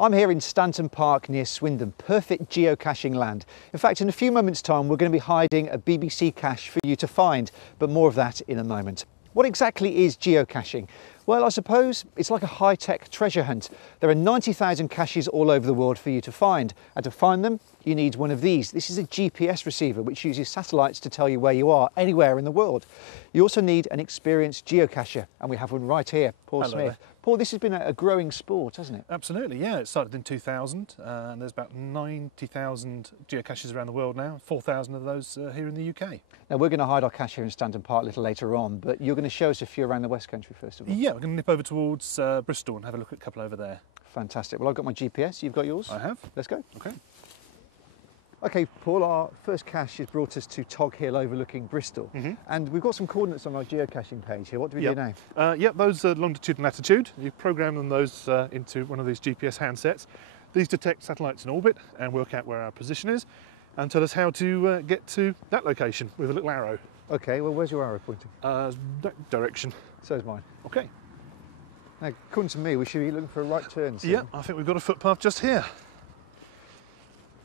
I'm here in Stanton Park near Swindon, perfect geocaching land. In fact, in a few moments' time, we're going to be hiding a BBC cache for you to find, but more of that in a moment. What exactly is geocaching? Well, I suppose it's like a high-tech treasure hunt. There are 90,000 caches all over the world for you to find, and to find them, you need one of these. This is a GPS receiver, which uses satellites to tell you where you are, anywhere in the world. You also need an experienced geocacher, and we have one right here, Paul Hello Smith. there. Paul, this has been a growing sport, hasn't it? Absolutely, yeah. It started in 2000 and there's about 90,000 geocaches around the world now, 4,000 of those here in the UK. Now, we're going to hide our cache here in Stanton Park a little later on, but you're going to show us a few around the West Country first of all. Yeah, we're going to nip over towards Bristol and have a look at a couple over there. Fantastic. Well, I've got my GPS, you've got yours? I have. Let's go. Okay. Okay, Paul, our first cache has brought us to Tog Hill overlooking Bristol. And we've got some coordinates on our geocaching page here. What do we do now? Yep, those are longitude and latitude. You program them those into one of these GPS handsets. These detect satellites in orbit and work out where our position is and tell us how to get to that location with a little arrow. Okay, well, where's your arrow pointing? That direction. So is mine. Okay. Now, according to me, we should be looking for a right turn soon. Yeah, I think we've got a footpath just here.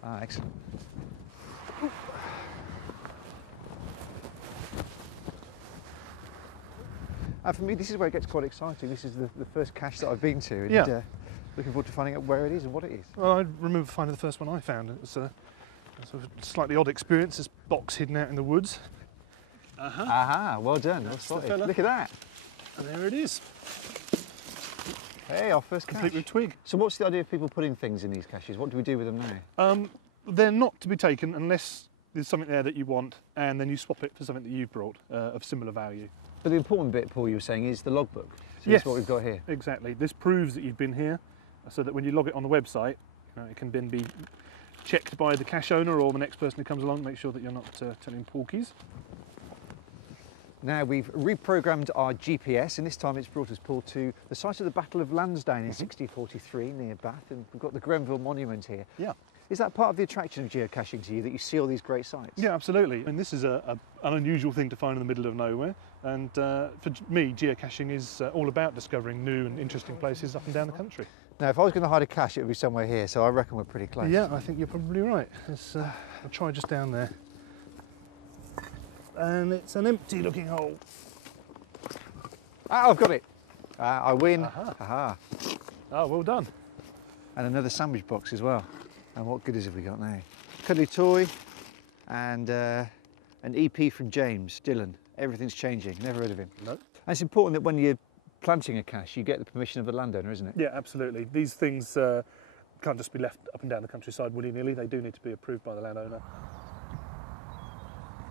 Ah, excellent. And for me, this is where it gets quite exciting. This is the first cache that I've been to, and looking forward to finding out where it is and what it is. Well, I remember finding the first one I found. It was a sort of slightly odd experience, this box hidden out in the woods. Aha, well done. That's That's the right. fella. Look at that. And there it is, Hey, our first complete cache. with twig. So what's the idea of people putting things in these caches? What do we do with them now? They're not to be taken unless there's something there that you want, and then you swap it for something that you've brought of similar value. But the important bit, Paul, you were saying, is the logbook. So Yes. that's what we've got here. Exactly. This proves that you've been here, so that when you log it on the website, it can then be checked by the cache owner or the next person who comes along, make sure that you're not telling porkies. Now we've reprogrammed our GPS, and this time it's brought us, Paul, to the site of the Battle of Lansdowne in 1643 near Bath, and we've got the Grenville Monument here. Yeah. Is that part of the attraction of geocaching to you, that you see all these great sites? Yeah, absolutely. And this is an unusual thing to find in the middle of nowhere. And for me, geocaching is all about discovering new and interesting places up and down the country. Now, if I was going to hide a cache, it would be somewhere here, so I reckon we're pretty close. Yeah, I think you're probably right. I'll try just down there. And it's an empty looking hole. Ah, I've got it. I win. Aha. Aha. Oh, well done. And another sandwich box as well. And what goodies have we got now? Cuddly toy and an EP from James Dillon. Everything's changing. Never heard of him. No. And it's important that when you're planting a cache, you get the permission of the landowner, isn't it? Yeah, absolutely. These things can't just be left up and down the countryside willy-nilly. They do need to be approved by the landowner.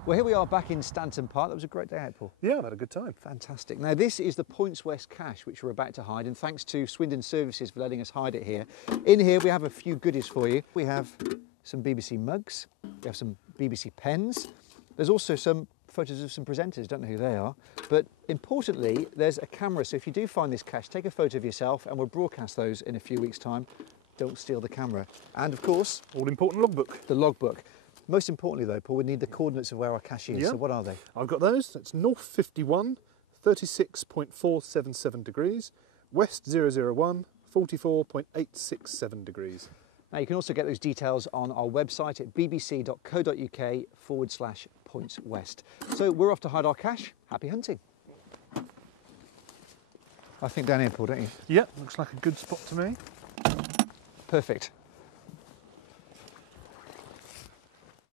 Well, here we are back in Stanton Park. That was a great day out, Paul. Yeah, I've had a good time. Fantastic. Now, this is the Points West cache, which we're about to hide, and thanks to Swindon Services for letting us hide it here. In here, we have a few goodies for you. We have some BBC mugs. We have some BBC pens. There's also some photos of some presenters. Don't know who they are. But importantly, there's a camera. So if you do find this cache, take a photo of yourself, and we'll broadcast those in a few weeks' time. Don't steal the camera. And of course, All-important logbook. the logbook. Most importantly though, Paul, we need the coordinates of where our cache is. Yeah. So what are they? I've got those. It's north 51, 36.477 degrees, west 001, 44.867 degrees. Now you can also get those details on our website at bbc.co.uk/pointswest. So we're off to hide our cache. Happy hunting. I think down here, Paul, don't you? Yeah, looks like a good spot to me. Perfect.